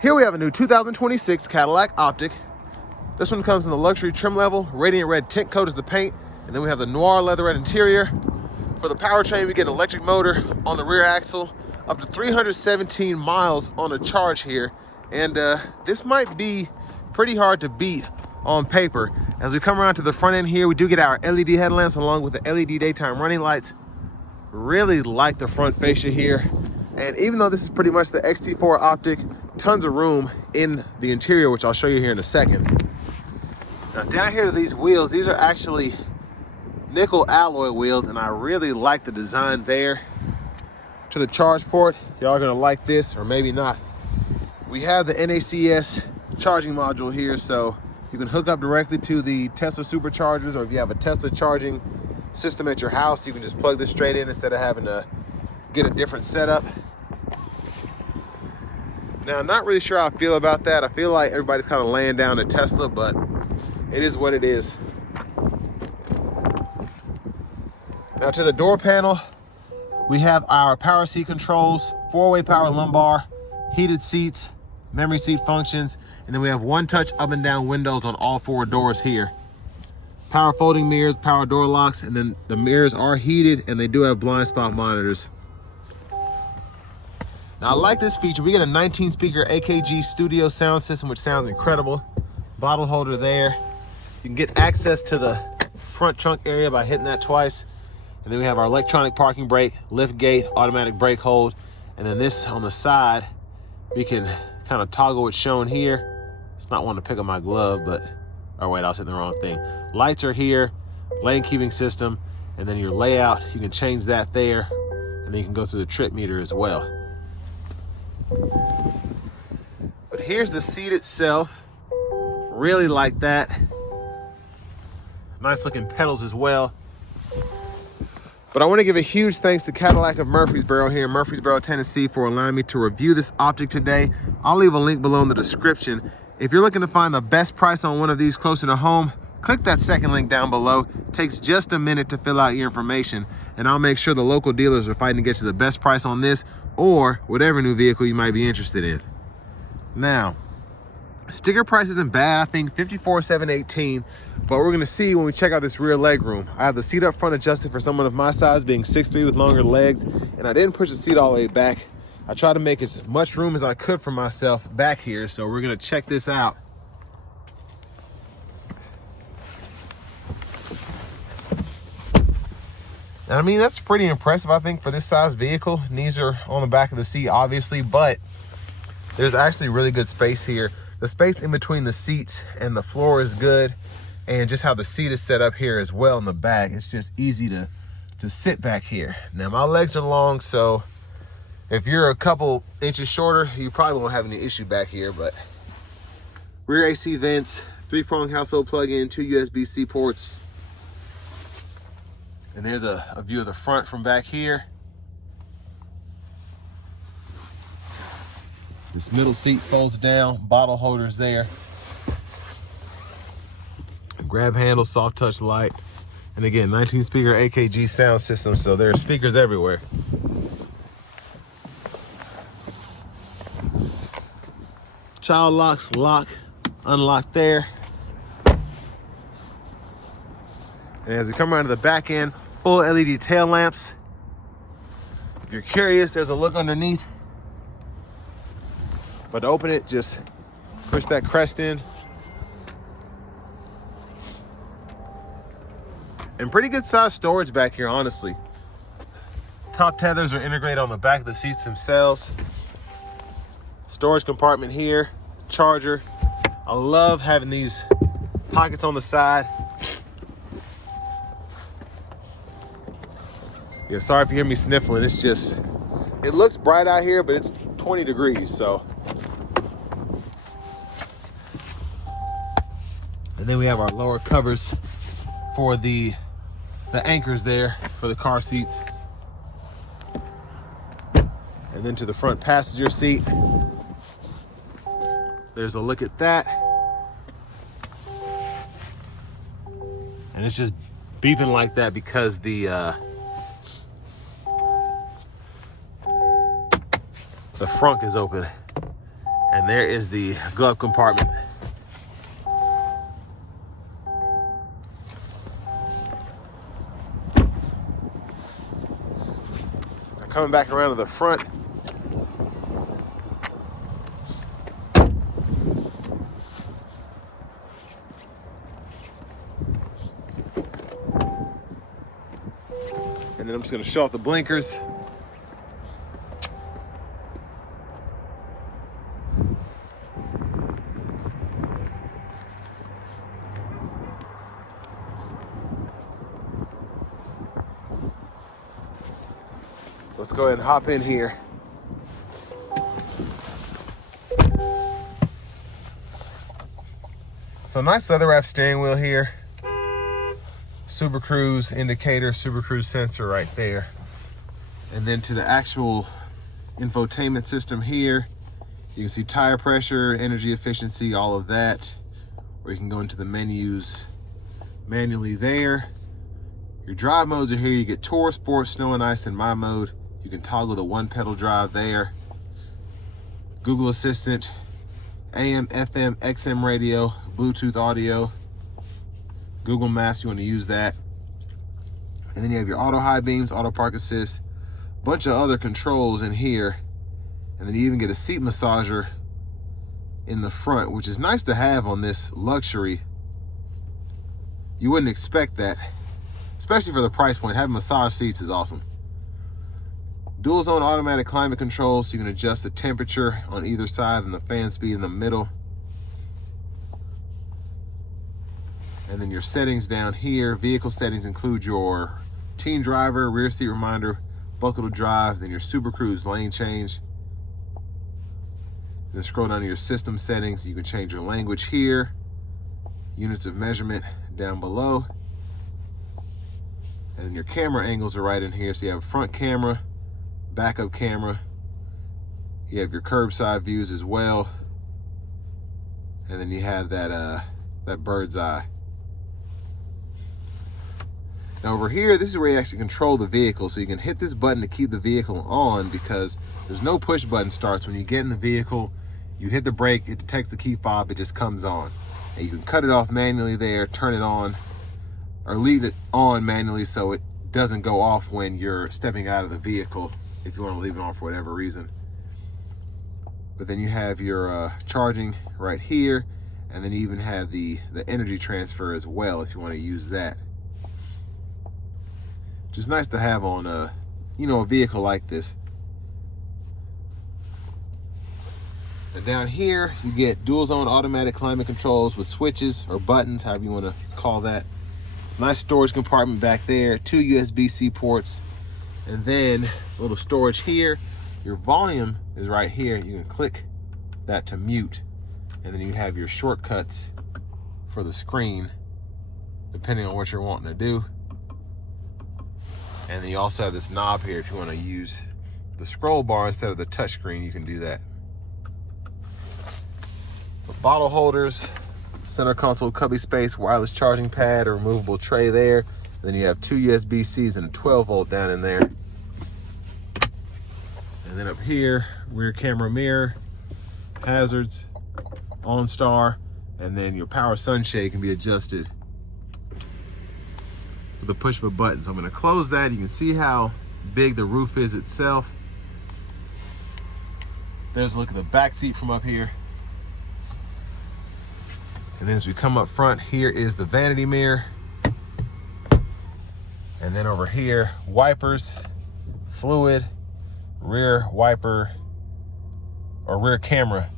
Here we have a new 2026 Cadillac OPTIQ. This one comes in the luxury trim level. Radiant red tint coat is the paint. And then we have the noir leatherette interior. For the powertrain, we get an electric motor on the rear axle, up to 317 miles on a charge here. And this might be pretty hard to beat on paper. As we come around to the front end here, we do get our LED headlamps along with the LED daytime running lights. Really like the front fascia here. And even though this is pretty much the XT4 OPTIQ, tons of room in the interior, which I'll show you here in a second. Now down here to these wheels, these are actually nickel alloy wheels, and I really like the design there. To the charge port, y'all are gonna like this, or maybe not. We have the NACS charging module here, so you can hook up directly to the Tesla superchargers, or if you have a Tesla charging system at your house, you can just plug this straight in instead of having to get a different setup. Now, I'm not really sure how I feel about that. I feel like everybody's kind of laying down to Tesla, but it is what it is. Now to the door panel, we have our power seat controls, 4-way power lumbar, heated seats, memory seat functions, and then we have one-touch up and down windows on all 4 doors here. Power folding mirrors, power door locks, and then the mirrors are heated and they do have blind spot monitors. Now I like this feature. We get a 19-speaker AKG studio sound system, which sounds incredible. Bottle holder there. You can get access to the front trunk area by hitting that twice. And then we have our electronic parking brake, lift gate, automatic brake hold. And then this on the side, we can kind of toggle what's shown here. It's not wanting to pick up my glove, but, oh wait, I was hitting the wrong thing. Lights are here, lane keeping system, and then your layout, you can change that there. And then you can go through the trip meter as well. But here's the seat itself. Really like that. Nice looking pedals as well. But I want to give a huge thanks to Cadillac of Murfreesboro here in Murfreesboro, Tennessee, for allowing me to review this OPTIQ today. I'll leave a link below in the description. If you're looking to find the best price on one of these closer to home, click that second link down below. It takes just a minute to fill out your information, and I'll make sure the local dealers are fighting to get you the best price on this or whatever new vehicle you might be interested in. Now, sticker price isn't bad. I think $54,718, but we're gonna see when we check out this rear leg room. I have the seat up front adjusted for someone of my size, being 6'3" with longer legs, and I didn't push the seat all the way back. I tried to make as much room as I could for myself back here, so we're gonna check this out. And I mean, that's pretty impressive, I think, for this size vehicle. Knees are on the back of the seat, obviously, but there's actually really good space here. The space in between the seats and the floor is good, and just how the seat is set up here as well in the back, it's just easy to sit back here. Now, my legs are long, so if you're a couple inches shorter, you probably won't have any issue back here, but rear AC vents, 3-prong household plug-in, 2 USB-C ports. And there's a view of the front from back here. This middle seat folds down, bottle holders there. Grab handle, soft touch light. And again, 19-speaker AKG sound system, so there are speakers everywhere. Child locks, lock, unlock there. And as we come around to the back end, full LED tail lamps. If you're curious, there's a look underneath. But to open it, just push that crest in. And pretty good size storage back here, honestly. Top tethers are integrated on the back of the seats themselves. Storage compartment here, charger. I love having these pockets on the side. Yeah, sorry if you hear me sniffling. It's just, it looks bright out here, but it's 20 degrees, so. And then we have our lower covers for the anchors there for the car seats. And then to the front passenger seat. There's a look at that. And it's just beeping like that because the frunk is open. And there is the glove compartment. Now coming back around to the front, and then I'm just gonna show off the blinkers. Let's go ahead and hop in here. So nice leather wrap steering wheel here. Super Cruise indicator, Super Cruise sensor right there. And then to the actual infotainment system here, you can see tire pressure, energy efficiency, all of that. Or you can go into the menus manually there. Your drive modes are here. You get Tour, Sport, Snow and Ice, and My Mode. You can toggle the one pedal drive there. Google Assistant, AM, FM, XM radio, Bluetooth audio, Google Maps, you want to use that. And then you have your auto high beams, auto park assist, bunch of other controls in here. And then you even get a seat massager in the front, which is nice to have on this luxury. You wouldn't expect that, especially for the price point. Having massage seats is awesome. Dual zone automatic climate control, so you can adjust the temperature on either side and the fan speed in the middle. And then your settings down here, vehicle settings include your teen driver, rear seat reminder, buckle to drive, then your Super Cruise lane change. Then scroll down to your system settings. You can change your language here, units of measurement down below. And then your camera angles are right in here. So you have a front camera, backup camera. You have your curbside views as well. And then you have that bird's eye. Now over here, this is where you actually control the vehicle. So you can hit this button to keep the vehicle on, because there's no push button starts. When you get in the vehicle, you hit the brake, it detects the key fob, it just comes on. And you can cut it off manually there, turn it on, or leave it on manually so it doesn't go off when you're stepping out of the vehicle, if you want to leave it on for whatever reason. But then you have your charging right here, and then you even have the energy transfer as well if you want to use that. Which is nice to have on a vehicle like this. And down here you get dual zone automatic climate controls with switches or buttons, however you want to call that. Nice storage compartment back there, 2 USB-C ports, and then a little storage here. Your volume is right here. You can click that to mute, and then you have your shortcuts for the screen depending on what you're wanting to do. And then you also have this knob here. If you want to use the scroll bar instead of the touch screen, you can do that. The bottle holders, center console cubby space, wireless charging pad, a removable tray there. And then you have 2 USB-Cs and a 12-volt down in there. And then up here, rear camera mirror, hazards, OnStar, and then your power sunshade can be adjusted with the push of a button. So I'm going to close that. You can see how big the roof is itself. There's a look at the back seat from up here. And then as we come up front, here is the vanity mirror. And then over here, wipers, fluid, rear wiper, or rear camera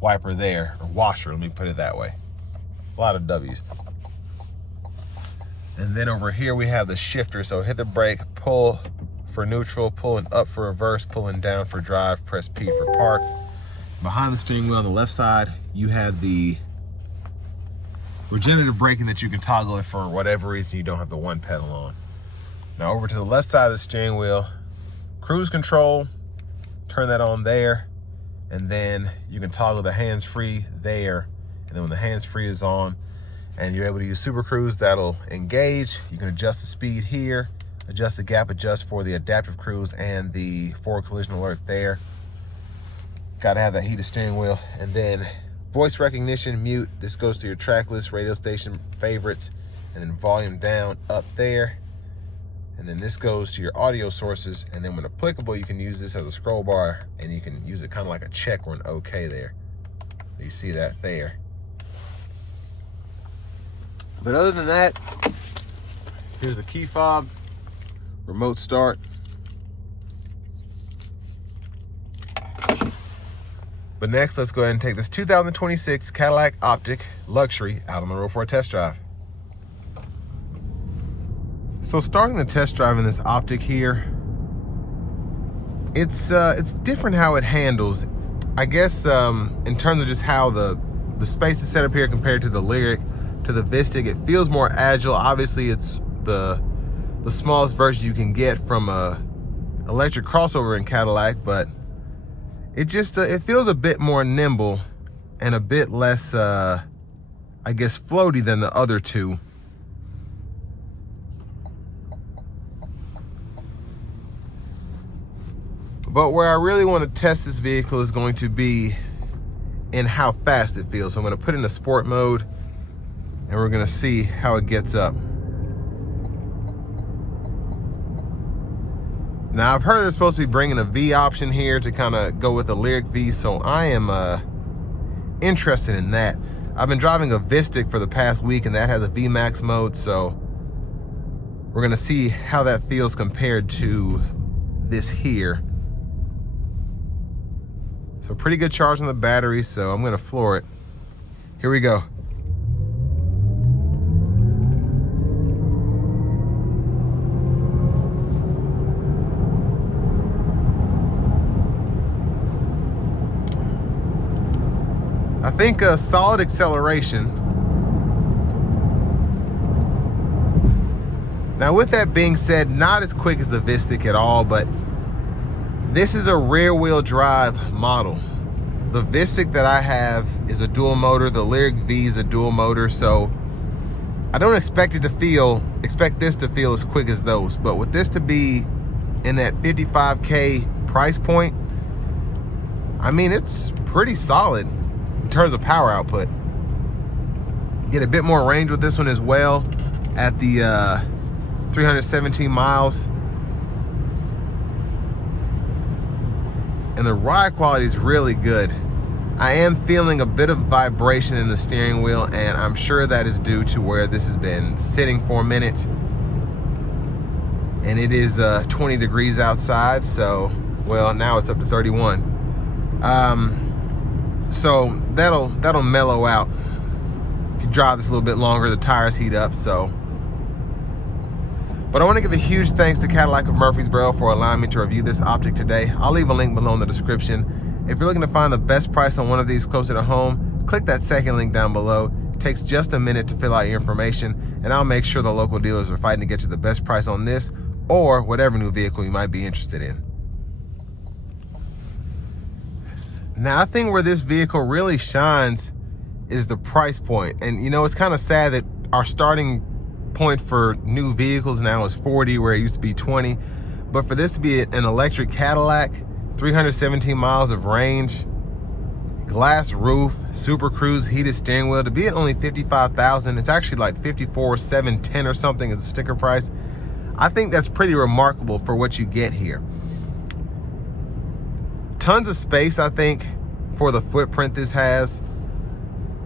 wiper there, or washer, let me put it that way. A lot of W's. And then over here we have the shifter. So hit the brake, pull for neutral, pulling up for reverse, pulling down for drive, press P for park. Behind the steering wheel on the left side, you have the regenerative braking that you can toggle if for whatever reason you don't have the one pedal on. Now over to the left side of the steering wheel, cruise control, turn that on there, and then you can toggle the hands-free there. And then when the hands-free is on and you're able to use Super Cruise, that'll engage. You can adjust the speed here, adjust the gap adjust for the adaptive cruise and the forward collision alert there. Gotta have that heated steering wheel. And then voice recognition, mute. This goes to your track list, radio station favorites, and then volume down up there. And then this goes to your audio sources. And then when applicable, you can use this as a scroll bar, and you can use it kind of like a check or an okay there. You see that there. But other than that, here's a key fob, remote start. But next, let's go ahead and take this 2026 Cadillac OPTIQ Luxury out on the road for a test drive. So starting the test drive in this OPTIQ here, it's different how it handles. I guess in terms of just how the space is set up here compared to the Lyriq, to the Vistic, it feels more agile. Obviously, it's the smallest version you can get from a electric crossover in Cadillac, but it just it feels a bit more nimble and a bit less, I guess, floaty than the other two. But where I really want to test this vehicle is going to be in how fast it feels. So I'm going to put it in a sport mode, and we're going to see how it gets up. Now, I've heard they're supposed to be bringing a V option here to kind of go with the Lyriq V, so I am interested in that. I've been driving a Vistic for the past week, and that has a VMAX mode, so we're going to see how that feels compared to this here. So pretty good charge on the battery, so I'm gonna floor it. Here we go. I think a solid acceleration. Now with that being said, not as quick as the Vistic at all, but this is a rear wheel drive model. The Vistic that I have is a dual motor. The Lyriq V is a dual motor. So I don't expect this to feel as quick as those. But with this to be in that $55K price point, I mean, it's pretty solid in terms of power output. Get a bit more range with this one as well at the 317 miles. And the ride quality is really good. I am feeling a bit of vibration in the steering wheel, and I'm sure that is due to where this has been sitting for a minute. And it is 20 degrees outside, so, well, now it's up to 31. So that'll mellow out. If you drive this a little bit longer, the tires heat up, so. But I want to give a huge thanks to Cadillac of Murfreesboro for allowing me to review this OPTIQ today. I'll leave a link below in the description. If you're looking to find the best price on one of these closer to home, click that second link down below. It takes just a minute to fill out your information, and I'll make sure the local dealers are fighting to get you the best price on this or whatever new vehicle you might be interested in. Now, I think where this vehicle really shines is the price point. And you know, it's kind of sad that our starting point for new vehicles now is 40 where it used to be 20, but for this to be an electric Cadillac, 317 miles of range, glass roof, Super Cruise, heated steering wheel, to be at only 55,000, it's actually like 54,710 or something is the sticker price. I think that's pretty remarkable for what you get here. Tons of space, I think, for the footprint this has.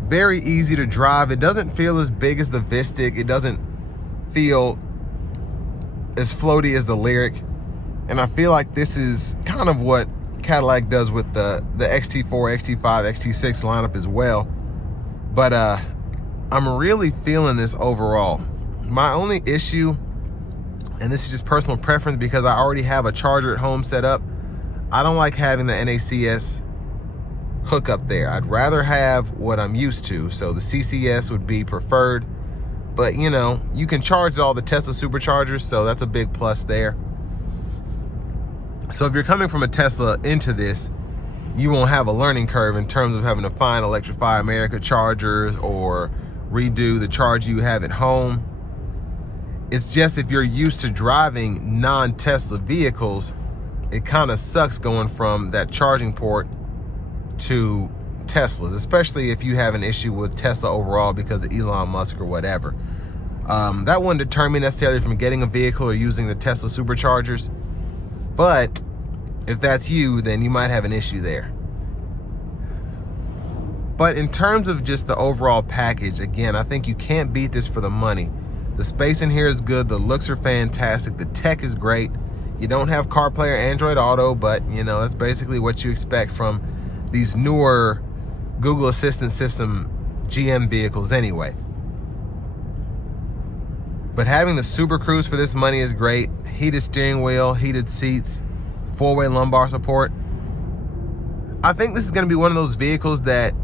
Very easy to drive. It doesn't feel as big as the Vistic. It doesn't feel as floaty as the Lyriq. And I feel like this is kind of what Cadillac does with the XT4, XT5, XT6 lineup as well. But I'm really feeling this overall. My only issue, and this is just personal preference because I already have a charger at home set up, I don't like having the NACS hookup there. I'd rather have what I'm used to. So the CCS would be preferred, but you know, you can charge all the Tesla superchargers, so that's a big plus there. So if you're coming from a Tesla into this, you won't have a learning curve in terms of having to find Electrify America chargers or redo the charge you have at home. It's just if you're used to driving non-Tesla vehicles, it kind of sucks going from that charging port to Teslas, especially if you have an issue with Tesla overall because of Elon Musk or whatever. That wouldn't deter me necessarily from getting a vehicle or using the Tesla superchargers, but if that's you, then you might have an issue there. But in terms of just the overall package, again, I think you can't beat this for the money. The space in here is good, the looks are fantastic, the tech is great. You don't have CarPlay or Android Auto, but you know, that's basically what you expect from these newer Google Assistant system GM vehicles anyway. But having the Super Cruise for this money is great. Heated steering wheel, heated seats, 4-way lumbar support. I think this is going to be one of those vehicles that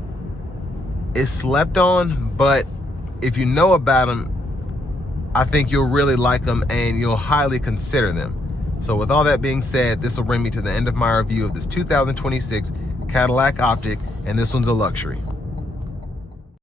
is slept on, but if you know about them, I think you'll really like them and you'll highly consider them. So with all that being said, this will bring me to the end of my review of this 2026 Cadillac OPTIQ, and this one's a luxury.